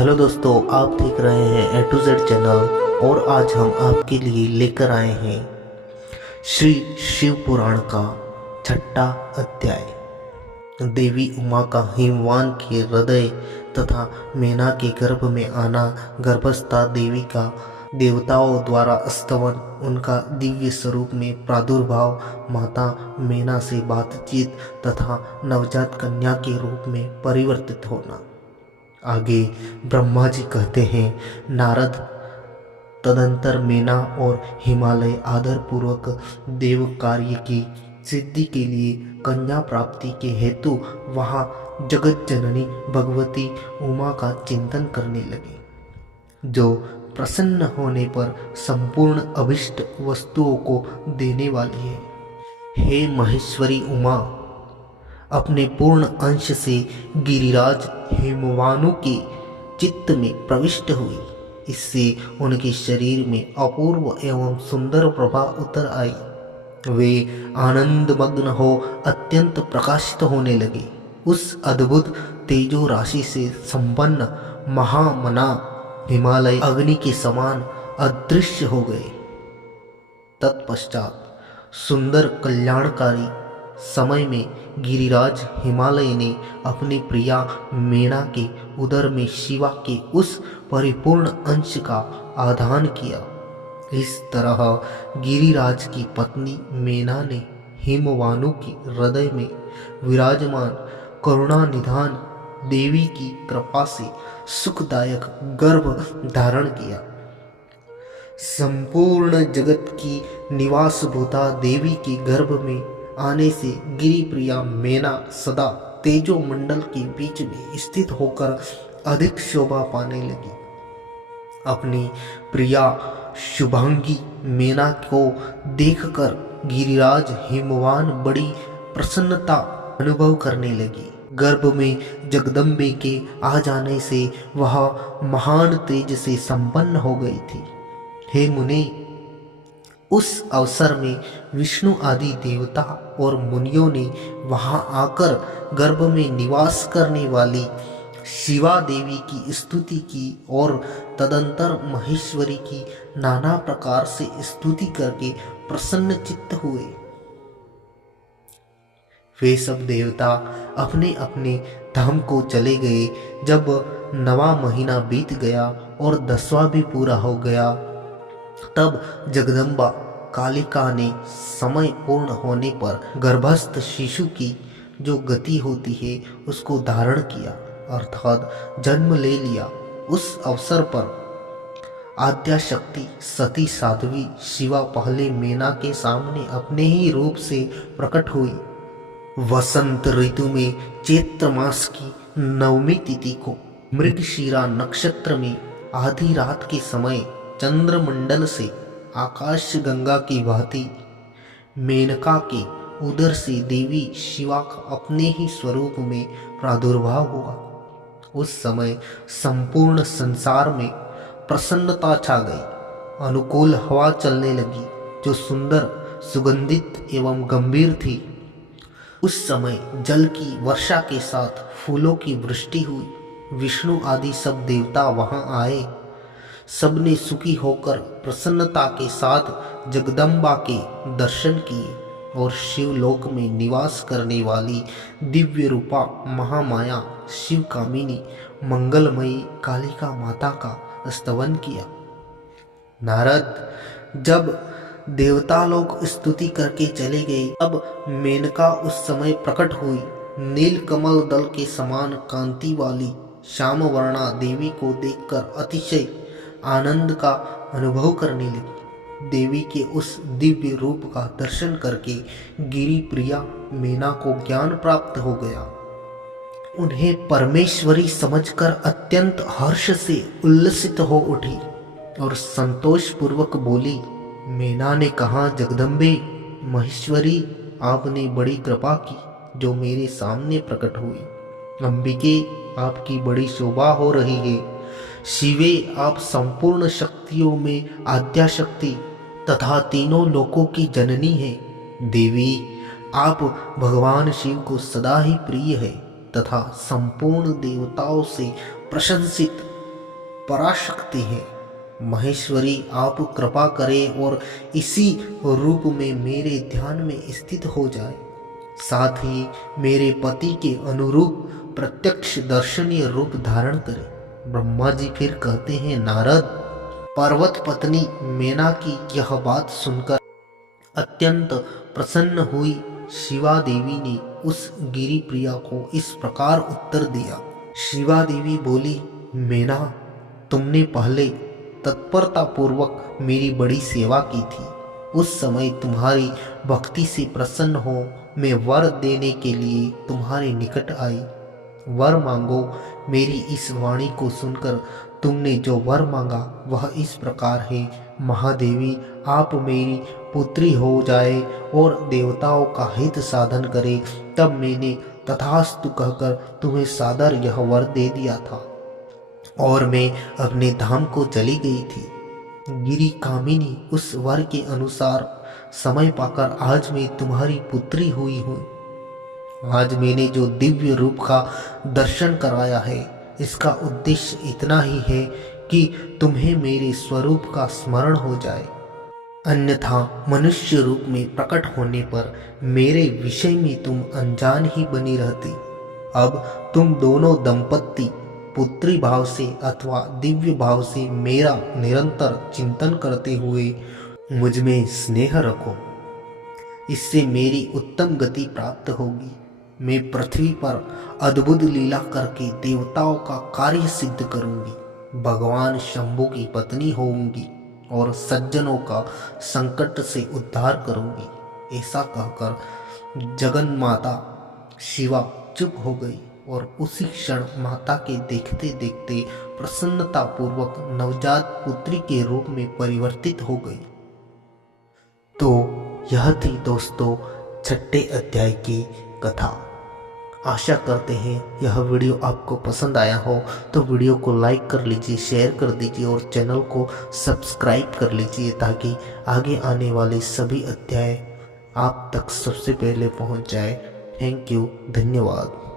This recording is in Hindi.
हेलो दोस्तों, आप देख रहे हैं ए टू जेड चैनल। और आज हम आपके लिए लेकर आए हैं श्री शिव पुराण का छठा अध्याय। देवी उमा का हिमवान के हृदय तथा मेना के गर्भ में आना, गर्भस्था देवी का देवताओं द्वारा स्तवन, उनका दिव्य स्वरूप में प्रादुर्भाव, माता मेना से बातचीत तथा नवजात कन्या के रूप में परिवर्तित होना। आगे ब्रह्मा जी कहते हैं, नारद तदंतर मेना और हिमालय आदरपूर्वक देव कार्य की सिद्धि के लिए कन्या प्राप्ति के हेतु वहाँ जगत जननी भगवती उमा का चिंतन करने लगे, जो प्रसन्न होने पर संपूर्ण अभिष्ट वस्तुओं को देने वाली है। हे महेश्वरी उमा, अपने पूर्ण अंश से गिरिराज हिमवानु के चित्त में प्रविष्ट हुई। इससे उनके शरीर में अपूर्व एवं सुंदर प्रभा उतर आई। वे आनंदमग्न हो अत्यंत प्रकाशित होने लगे। उस अद्भुत तेजो राशि से संपन्न महामना हिमालय अग्नि के समान अदृश्य हो गए। तत्पश्चात सुंदर कल्याणकारी समय में गिरिराज हिमालय ने अपनी प्रिया मेना के उदर में शिवा के उस परिपूर्ण अंश का आधान किया। इस तरह गिरिराज की पत्नी मेना ने हिमवानु के हृदय में विराजमान करुणा निधान देवी की कृपा से सुखदायक गर्भ धारण किया। संपूर्ण जगत की निवासभूता देवी के गर्भ में आने से गिरि प्रिया मेना सदा तेजो मंडल के बीच में स्थित होकर अधिक शोभा पाने लगी। अपनी प्रिया शुभांगी मेना को देखकर गिरिराज हिमवान बड़ी प्रसन्नता अनुभव करने लगी। गर्भ में जगदम्बे के आ जाने से वह महान तेज से संपन्न हो गई थी। हे मुने, उस अवसर में विष्णु आदि देवता और मुनियों ने वहां आकर गर्भ में निवास करने वाली शिवा देवी की स्तुति की और तदंतर महेश्वरी की नाना प्रकार से स्तुति करके प्रसन्न चित्त हुए। वे सब देवता अपने अपने धाम को चले गए। जब 9वां महीना बीत गया और 10वां भी पूरा हो गया, तब जगदम्बा कालिका ने समय पूर्ण होने पर गर्भस्थ शिशु की जो गति होती है उसको धारण किया, अर्थात जन्म ले लिया। उस अवसर पर आद्याशक्ति सती साध्वी शिवा पहले मेना के सामने अपने ही रूप से प्रकट हुई। वसंत ऋतु में चैत्र मास की 9वीं तिथि को मृगशिरा नक्षत्र में आधी रात के समय चंद्रमंडल से आकाश गंगा की भांति मेनका के उदर से देवी शिवा का अपने ही स्वरूप में प्रादुर्भाव हुआ। उस समय संपूर्ण संसार में प्रसन्नता छा गई। अनुकूल हवा चलने लगी जो सुंदर, सुगंधित एवं गंभीर थी। उस समय जल की वर्षा के साथ फूलों की वृष्टि हुई। विष्णु आदि सब देवता वहां आए। सबने सुखी होकर प्रसन्नता के साथ जगदम्बा के दर्शन किए और शिवलोक में निवास करने वाली दिव्य रूपा महामाया शिव कामिनी मंगलमयी कालिका माता का स्तवन किया। नारद जब देवता लोग स्तुति करके चले गए, अब मेनका उस समय प्रकट हुई। नील कमल दल के समान कांति वाली श्याम वर्णा देवी को देखकर अतिशय आनंद का अनुभव करने लगी। देवी के उस दिव्य रूप का दर्शन करके गिरि प्रिया मेना को ज्ञान प्राप्त हो गया। उन्हें परमेश्वरी समझकर अत्यंत हर्ष से उल्लसित हो उठी और संतोष पूर्वक बोली। मेना ने कहा, जगदम्बे महेश्वरी, आपने बड़ी कृपा की जो मेरे सामने प्रकट हुई। अंबिके, आपकी बड़ी शोभा हो रही है। शिवे, आप संपूर्ण शक्तियों में आद्याशक्ति तथा तीनों लोकों की जननी है। देवी, आप भगवान शिव को सदा ही प्रिय है तथा संपूर्ण देवताओं से प्रशंसित पराशक्ति है। महेश्वरी आप कृपा करें और इसी रूप में मेरे ध्यान में स्थित हो जाए, साथ ही मेरे पति के अनुरूप प्रत्यक्ष दर्शनीय रूप धारण करे। ब्रह्मा जी फिर कहते हैं, नारद, पर्वत पत्नी मेना की यह बात सुनकर अत्यंत प्रसन्न हुई शिवा देवी ने उस गिरी प्रिया को इस प्रकार उत्तर दिया। शिवा देवी बोली, मेना, तुमने पहले तत्परता पूर्वक मेरी बड़ी सेवा की थी। उस समय तुम्हारी भक्ति से प्रसन्न हो मैं वर देने के लिए तुम्हारे निकट आई। वर मांगो। मेरी इस वाणी को सुनकर तुमने जो वर मांगा वह इस प्रकार है, महादेवी आप मेरी पुत्री हो जाए और देवताओं का हित साधन करे। तब मैंने तथास्तु कहकर तुम्हें सादर यह वर दे दिया था और मैं अपने धाम को चली गई थी। गिरी कामिनी उस वर के अनुसार समय पाकर आज मैं तुम्हारी पुत्री हुई हूँ। आज मैंने जो दिव्य रूप का दर्शन कराया है, इसका उद्देश्य इतना ही है कि तुम्हें मेरे स्वरूप का स्मरण हो जाए, अन्यथा मनुष्य रूप में प्रकट होने पर मेरे विषय में तुम अनजान ही बनी रहती। अब तुम दोनों दंपत्ति पुत्री भाव से अथवा दिव्य भाव से मेरा निरंतर चिंतन करते हुए मुझ में स्नेह रखो, इससे मेरी उत्तम गति प्राप्त होगी। मैं पृथ्वी पर अद्भुत लीला करके देवताओं का कार्य सिद्ध करूंगी, भगवान शंभु की पत्नी होंगी और सज्जनों का संकट से उद्धार करूंगी। ऐसा कहकर जगन माता शिवा चुप हो गई और उसी क्षण माता के देखते देखते प्रसन्नता पूर्वक नवजात पुत्री के रूप में परिवर्तित हो गई। तो यह थी दोस्तों छठे अध्याय की कथा। आशा करते हैं यह वीडियो आपको पसंद आया हो तो वीडियो को लाइक कर लीजिए, शेयर कर दीजिए और चैनल को सब्सक्राइब कर लीजिए ताकि आगे आने वाले सभी अध्याय आप तक सबसे पहले पहुंच जाए। थैंक यू, धन्यवाद।